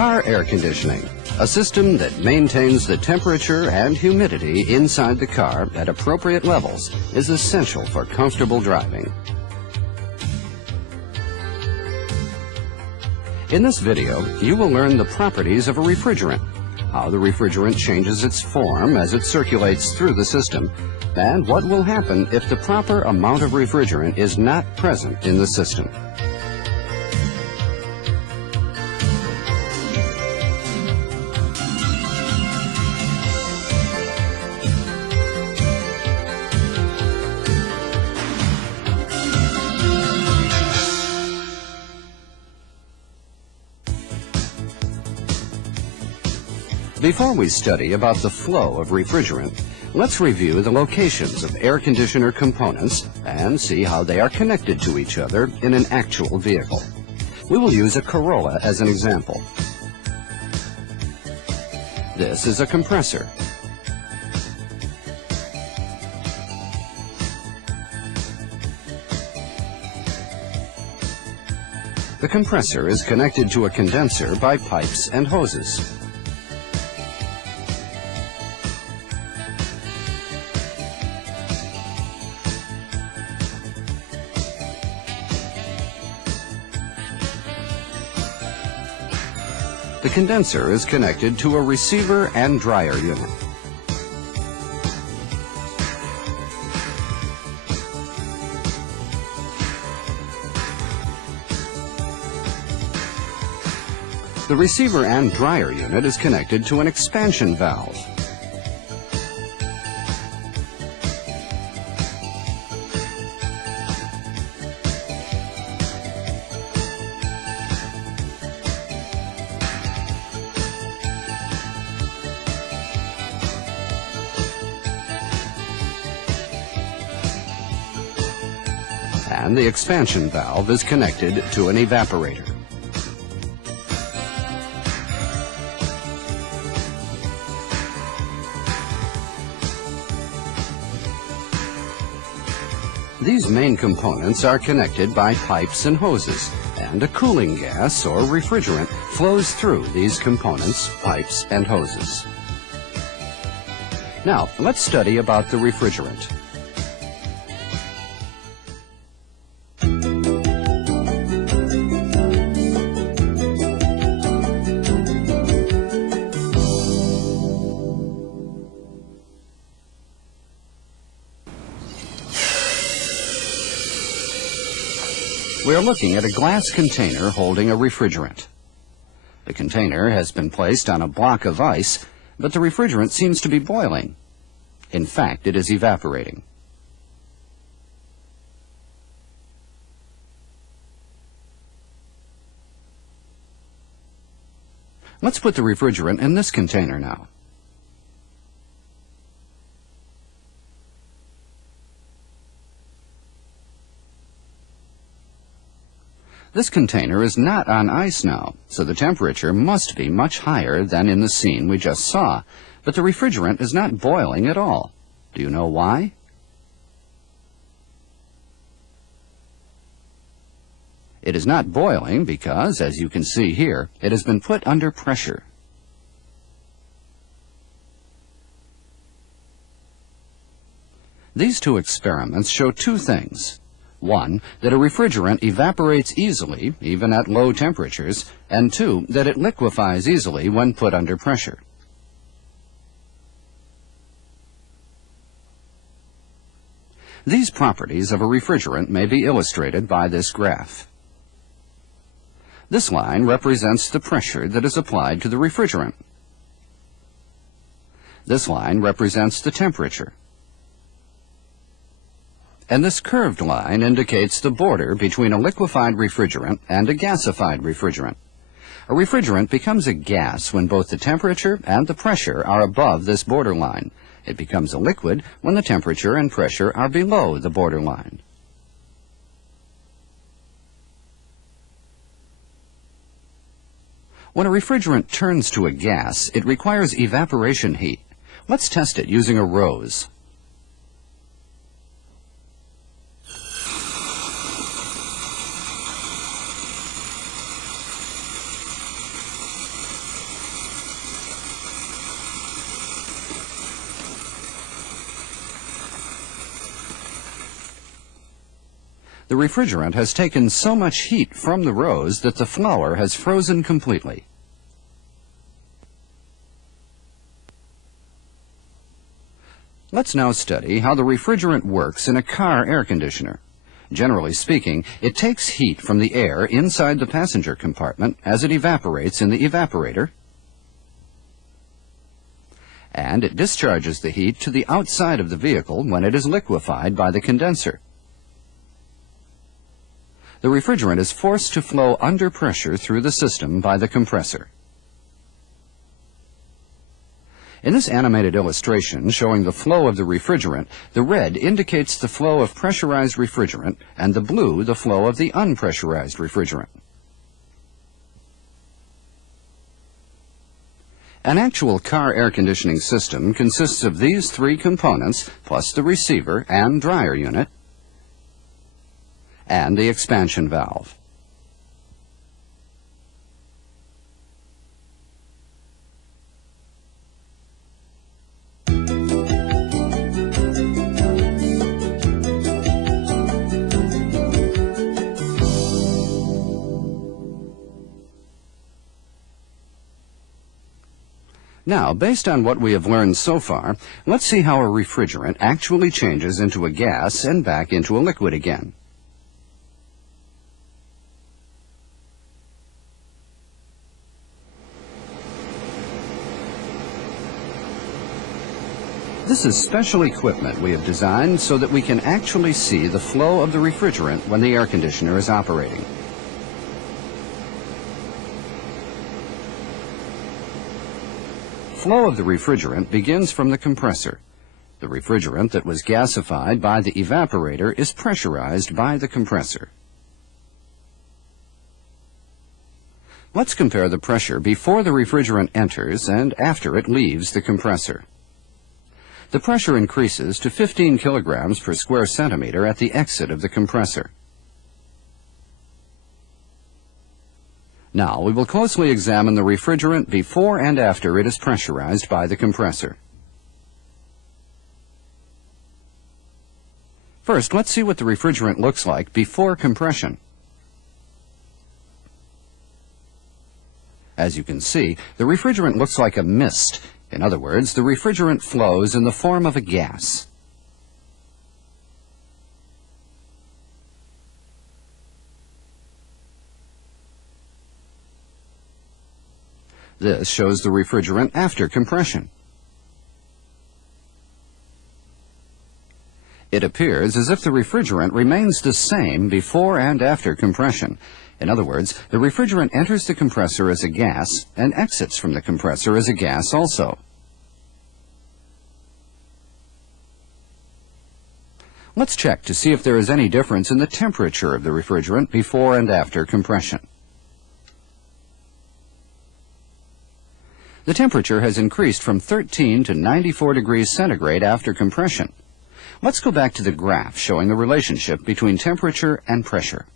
Car air conditioning, a system that maintains the temperature and humidity inside the car at appropriate levels, is essential for comfortable driving. In this video, you will learn the properties of a refrigerant, how the refrigerant changes its form as it circulates through the system, and what will happen if the proper amount of refrigerant is not present in the system. Before we study about the flow of refrigerant, let's review the locations of air conditioner components and see how they are connected to each other in an actual vehicle. We will use a Corolla as an example. This is a compressor. The compressor is connected to a condenser by pipes and hoses. The condenser is connected to a receiver and dryer unit. The receiver and dryer unit is connected to an expansion valve. And the expansion valve is connected to an evaporator. These main components are connected by pipes and hoses, and a cooling gas or refrigerant flows through these components, pipes, and hoses. Now, let's study about the refrigerant. We are looking at a glass container holding a refrigerant. The container has been placed on a block of ice, but the refrigerant seems to be boiling. In fact, it is evaporating. Let's put the refrigerant in this container now. This container is not on ice now, so the temperature must be much higher than in the scene we just saw, but the refrigerant is not boiling at all. Do you know why? It is not boiling because, as you can see here, it has been put under pressure. These two experiments show two things. One, that a refrigerant evaporates easily, even at low temperatures, and two, that it liquefies easily when put under pressure. These properties of a refrigerant may be illustrated by this graph. This line represents the pressure that is applied to the refrigerant. This line represents the temperature. And this curved line indicates the border between a liquefied refrigerant and a gasified refrigerant. A refrigerant becomes a gas when both the temperature and the pressure are above this borderline. It becomes a liquid when the temperature and pressure are below the borderline. When a refrigerant turns to a gas, it requires evaporation heat. Let's test it using a rose. The refrigerant has taken so much heat from the rose that the flower has frozen completely. Let's now study how the refrigerant works in a car air conditioner. Generally speaking, it takes heat from the air inside the passenger compartment as it evaporates in the evaporator, and it discharges the heat to the outside of the vehicle when it is liquefied by the condenser. The refrigerant is forced to flow under pressure through the system by the compressor. In this animated illustration showing the flow of the refrigerant, the red indicates the flow of pressurized refrigerant and the blue the flow of the unpressurized refrigerant. An actual car air conditioning system consists of these three components, plus the receiver and dryer unit, and the expansion valve. Now, based on what we have learned so far, let's see how a refrigerant actually changes into a gas and back into a liquid again. This is special equipment we have designed so that we can actually see the flow of the refrigerant when the air conditioner is operating. Flow of the refrigerant begins from the compressor. The refrigerant that was gasified by the evaporator is pressurized by the compressor. Let's compare the pressure before the refrigerant enters and after it leaves the compressor. The pressure increases to 15 kilograms per square centimeter at the exit of the compressor. Now we will closely examine the refrigerant before and after it is pressurized by the compressor. First, let's see what the refrigerant looks like before compression. As you can see, the refrigerant looks like a mist. In other words, the refrigerant flows in the form of a gas. This shows the refrigerant after compression. It appears as if the refrigerant remains the same before and after compression. In other words, the refrigerant enters the compressor as a gas and exits from the compressor as a gas also. Let's check to see if there is any difference in the temperature of the refrigerant before and after compression. The temperature has increased from 13 to 94 degrees centigrade after compression. Let's go back to the graph showing the relationship between temperature and pressure.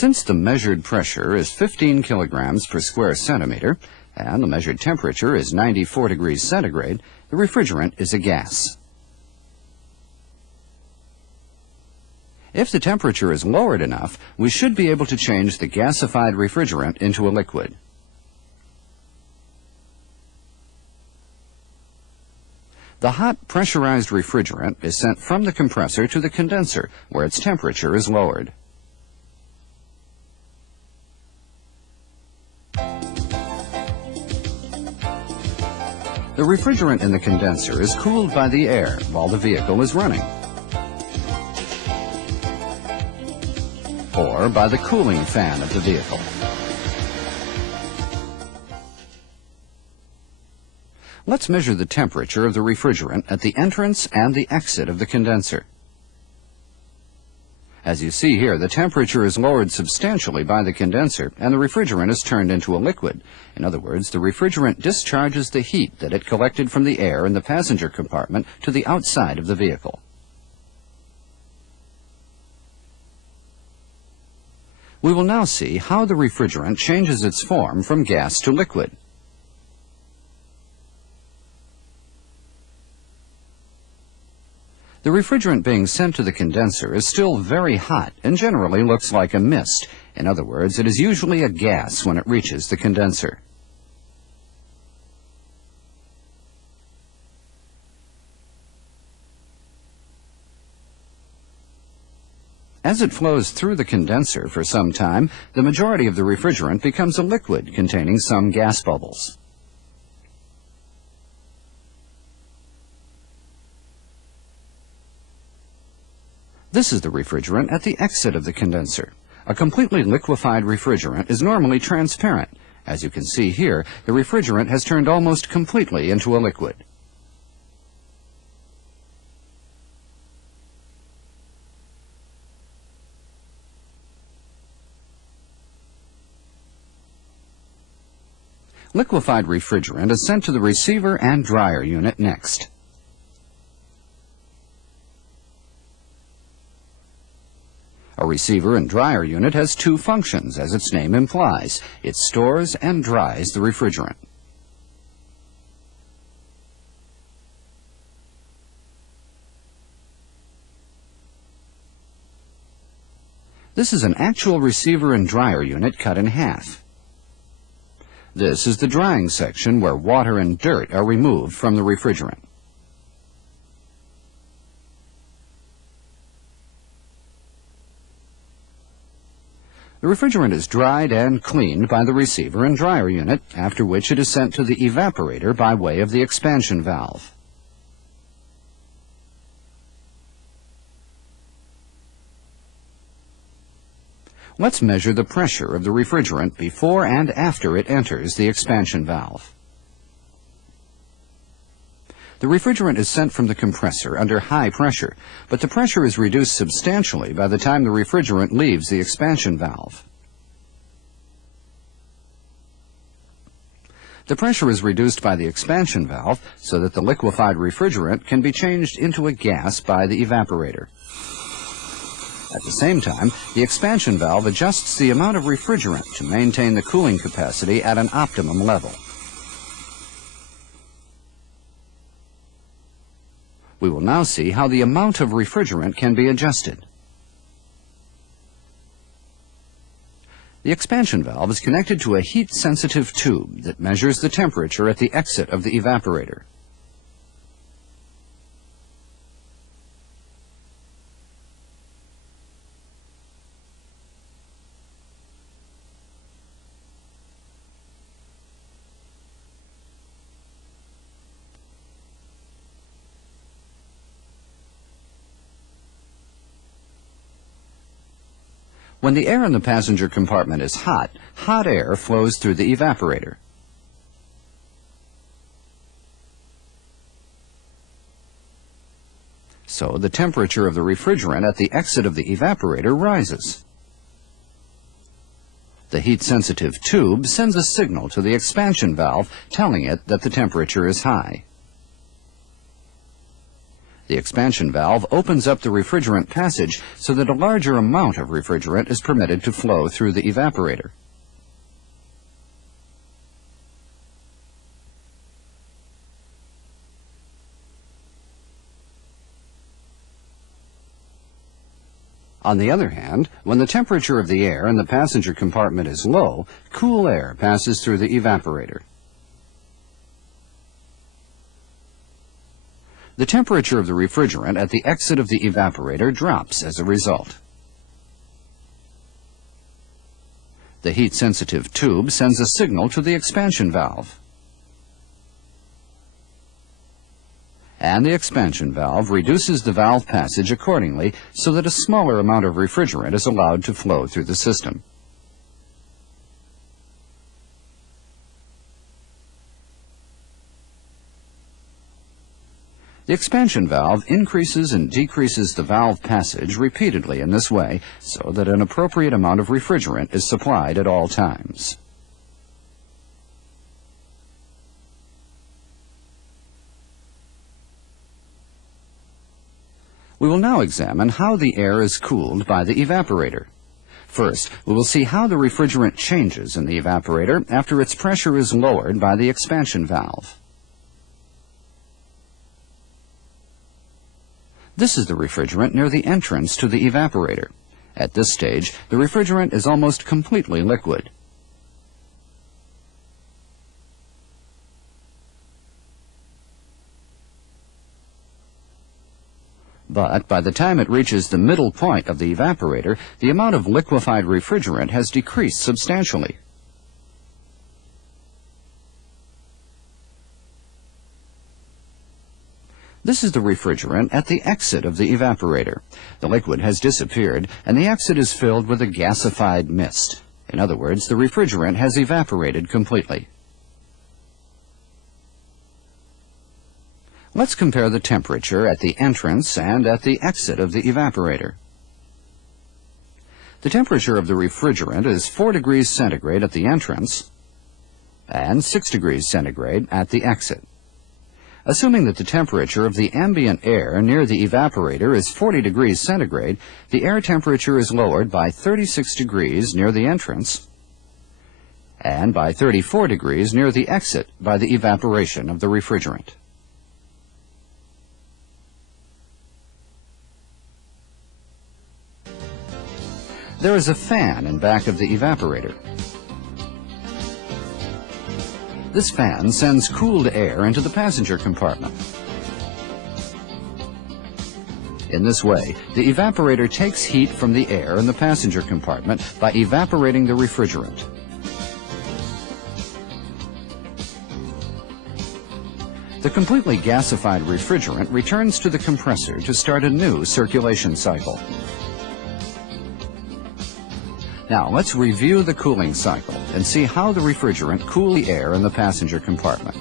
Since the measured pressure is 15 kilograms per square centimeter and the measured temperature is 94 degrees centigrade, the refrigerant is a gas. If the temperature is lowered enough, we should be able to change the gasified refrigerant into a liquid. The hot pressurized refrigerant is sent from the compressor to the condenser, where its temperature is lowered. The refrigerant in the condenser is cooled by the air while the vehicle is running, or by the cooling fan of the vehicle. Let's measure the temperature of the refrigerant at the entrance and the exit of the condenser. As you see here, the temperature is lowered substantially by the condenser and the refrigerant is turned into a liquid. In other words, the refrigerant discharges the heat that it collected from the air in the passenger compartment to the outside of the vehicle. We will now see how the refrigerant changes its form from gas to liquid. The refrigerant being sent to the condenser is still very hot and generally looks like a mist. In other words, it is usually a gas when it reaches the condenser. As it flows through the condenser for some time, the majority of the refrigerant becomes a liquid containing some gas bubbles. This is the refrigerant at the exit of the condenser. A completely liquefied refrigerant is normally transparent. As you can see here, the refrigerant has turned almost completely into a liquid. Liquefied refrigerant is sent to the receiver and dryer unit next. A receiver and dryer unit has two functions, as its name implies. It stores and dries the refrigerant. This is an actual receiver and dryer unit cut in half. This is the drying section where water and dirt are removed from the refrigerant. The refrigerant is dried and cleaned by the receiver and dryer unit, after which it is sent to the evaporator by way of the expansion valve. Let's measure the pressure of the refrigerant before and after it enters the expansion valve. The refrigerant is sent from the compressor under high pressure, but the pressure is reduced substantially by the time the refrigerant leaves the expansion valve. The pressure is reduced by the expansion valve so that the liquefied refrigerant can be changed into a gas by the evaporator. At the same time, the expansion valve adjusts the amount of refrigerant to maintain the cooling capacity at an optimum level. We will now see how the amount of refrigerant can be adjusted. The expansion valve is connected to a heat-sensitive tube that measures the temperature at the exit of the evaporator. When the air in the passenger compartment is hot, hot air flows through the evaporator. So the temperature of the refrigerant at the exit of the evaporator rises. The heat-sensitive tube sends a signal to the expansion valve telling it that the temperature is high. The expansion valve opens up the refrigerant passage so that a larger amount of refrigerant is permitted to flow through the evaporator. On the other hand, when the temperature of the air in the passenger compartment is low, cool air passes through the evaporator. The temperature of the refrigerant at the exit of the evaporator drops as a result. The heat-sensitive tube sends a signal to the expansion valve. And the expansion valve reduces the valve passage accordingly so that a smaller amount of refrigerant is allowed to flow through the system. The expansion valve increases and decreases the valve passage repeatedly in this way so that an appropriate amount of refrigerant is supplied at all times. We will now examine how the air is cooled by the evaporator. First, we will see how the refrigerant changes in the evaporator after its pressure is lowered by the expansion valve. This is the refrigerant near the entrance to the evaporator. At this stage, the refrigerant is almost completely liquid. But by the time it reaches the middle point of the evaporator, the amount of liquefied refrigerant has decreased substantially. This is the refrigerant at the exit of the evaporator. The liquid has disappeared, and the exit is filled with a gasified mist. In other words, the refrigerant has evaporated completely. Let's compare the temperature at the entrance and at the exit of the evaporator. The temperature of the refrigerant is 4 degrees centigrade at the entrance and 6 degrees centigrade at the exit. Assuming that the temperature of the ambient air near the evaporator is 40 degrees centigrade, the air temperature is lowered by 36 degrees near the entrance and by 34 degrees near the exit by the evaporation of the refrigerant. There is a fan in back of the evaporator. This fan sends cooled air into the passenger compartment. In this way, the evaporator takes heat from the air in the passenger compartment by evaporating the refrigerant. The completely gasified refrigerant returns to the compressor to start a new circulation cycle. Now, let's review the cooling cycle and see how the refrigerant cools the air in the passenger compartment.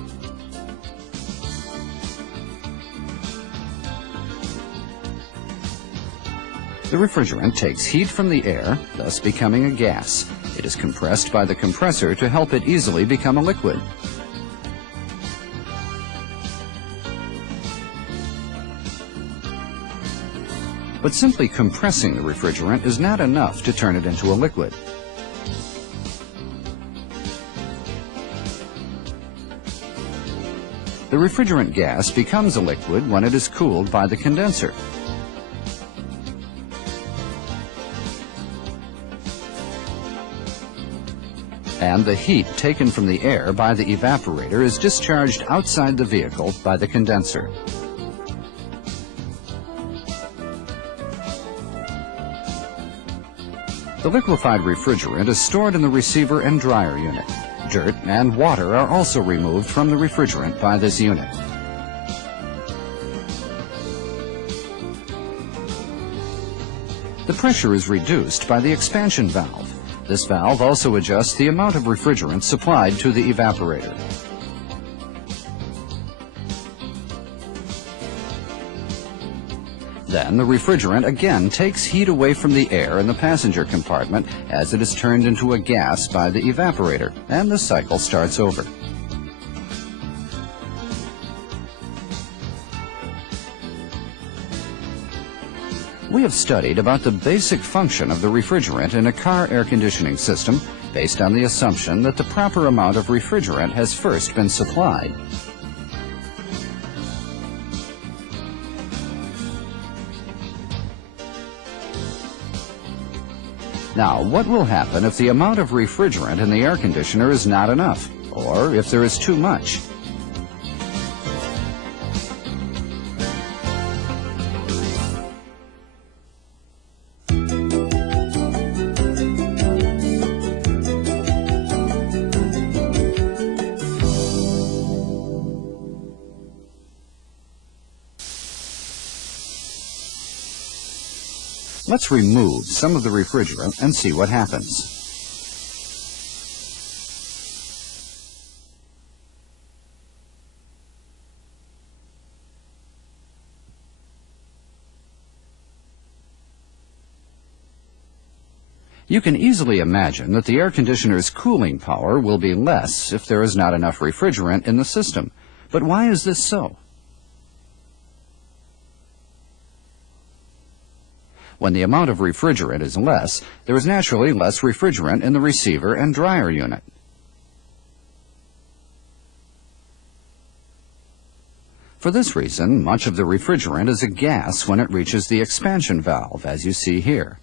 The refrigerant takes heat from the air, thus becoming a gas. It is compressed by the compressor to help it easily become a liquid. But simply compressing the refrigerant is not enough to turn it into a liquid. The refrigerant gas becomes a liquid when it is cooled by the condenser. And the heat taken from the air by the evaporator is discharged outside the vehicle by the condenser. The liquefied refrigerant is stored in the receiver and dryer unit. Dirt and water are also removed from the refrigerant by this unit. The pressure is reduced by the expansion valve. This valve also adjusts the amount of refrigerant supplied to the evaporator. Then the refrigerant again takes heat away from the air in the passenger compartment as it is turned into a gas by the evaporator, and the cycle starts over. We have studied about the basic function of the refrigerant in a car air conditioning system based on the assumption that the proper amount of refrigerant has first been supplied. Now, what will happen if the amount of refrigerant in the air conditioner is not enough, or if there is too much? Let's remove some of the refrigerant and see what happens. You can easily imagine that the air conditioner's cooling power will be less if there is not enough refrigerant in the system. But why is this so? When the amount of refrigerant is less, there is naturally less refrigerant in the receiver and dryer unit. For this reason, much of the refrigerant is a gas when it reaches the expansion valve, as you see here.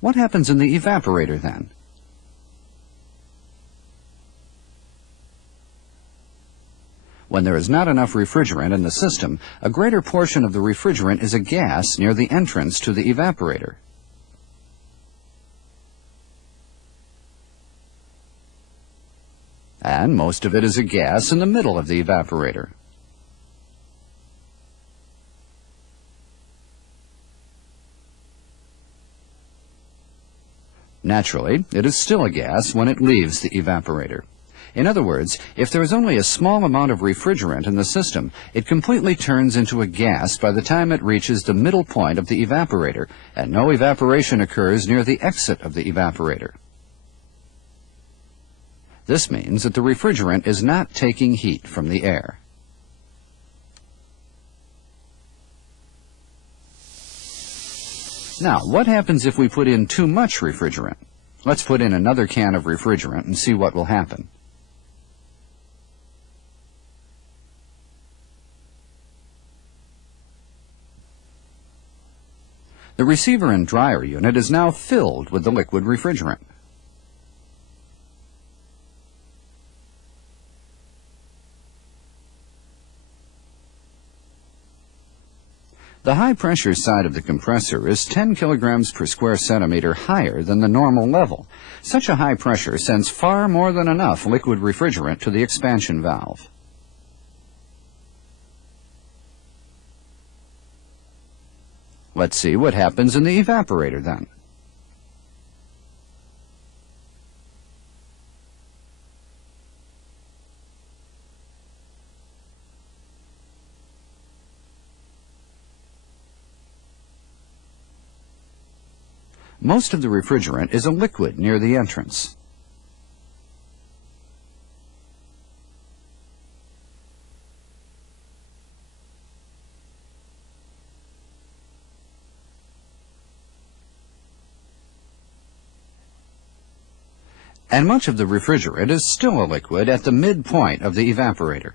What happens in the evaporator then? When there is not enough refrigerant in the system, a greater portion of the refrigerant is a gas near the entrance to the evaporator. And most of it is a gas in the middle of the evaporator. Naturally, it is still a gas when it leaves the evaporator. In other words, if there is only a small amount of refrigerant in the system, it completely turns into a gas by the time it reaches the middle point of the evaporator, and no evaporation occurs near the exit of the evaporator. This means that the refrigerant is not taking heat from the air. Now, what happens if we put in too much refrigerant? Let's put in another can of refrigerant and see what will happen. The receiver and dryer unit is now filled with the liquid refrigerant. The high-pressure side of the compressor is 10 kilograms per square centimeter higher than the normal level. Such a high pressure sends far more than enough liquid refrigerant to the expansion valve. Let's see what happens in the evaporator then. Most of the refrigerant is a liquid near the entrance. And much of the refrigerant is still a liquid at the midpoint of the evaporator.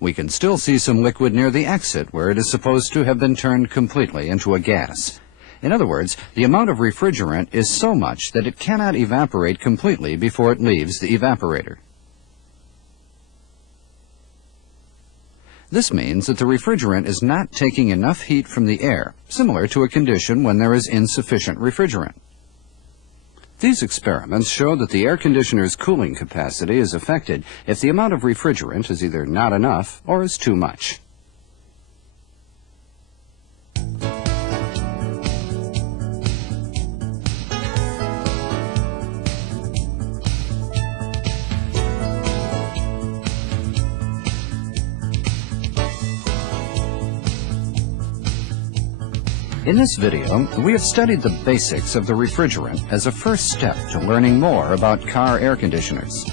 We can still see some liquid near the exit where it is supposed to have been turned completely into a gas. In other words, the amount of refrigerant is so much that it cannot evaporate completely before it leaves the evaporator. This means that the refrigerant is not taking enough heat from the air, similar to a condition when there is insufficient refrigerant. These experiments show that the air conditioner's cooling capacity is affected if the amount of refrigerant is either not enough or is too much. In this video, we have studied the basics of the refrigerant as a first step to learning more about car air conditioners.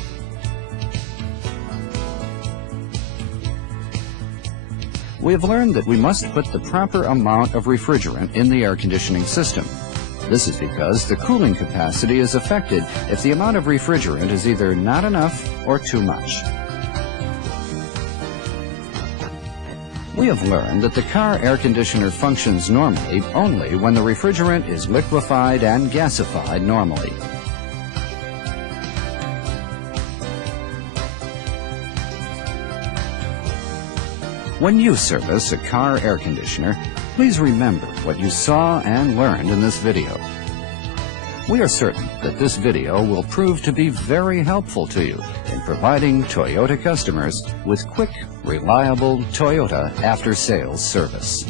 We have learned that we must put the proper amount of refrigerant in the air conditioning system. This is because the cooling capacity is affected if the amount of refrigerant is either not enough or too much. We have learned that the car air conditioner functions normally only when the refrigerant is liquefied and gasified normally. When you service a car air conditioner, please remember what you saw and learned in this video. We are certain that this video will prove to be very helpful to you in providing Toyota customers with quick, reliable Toyota after-sales service.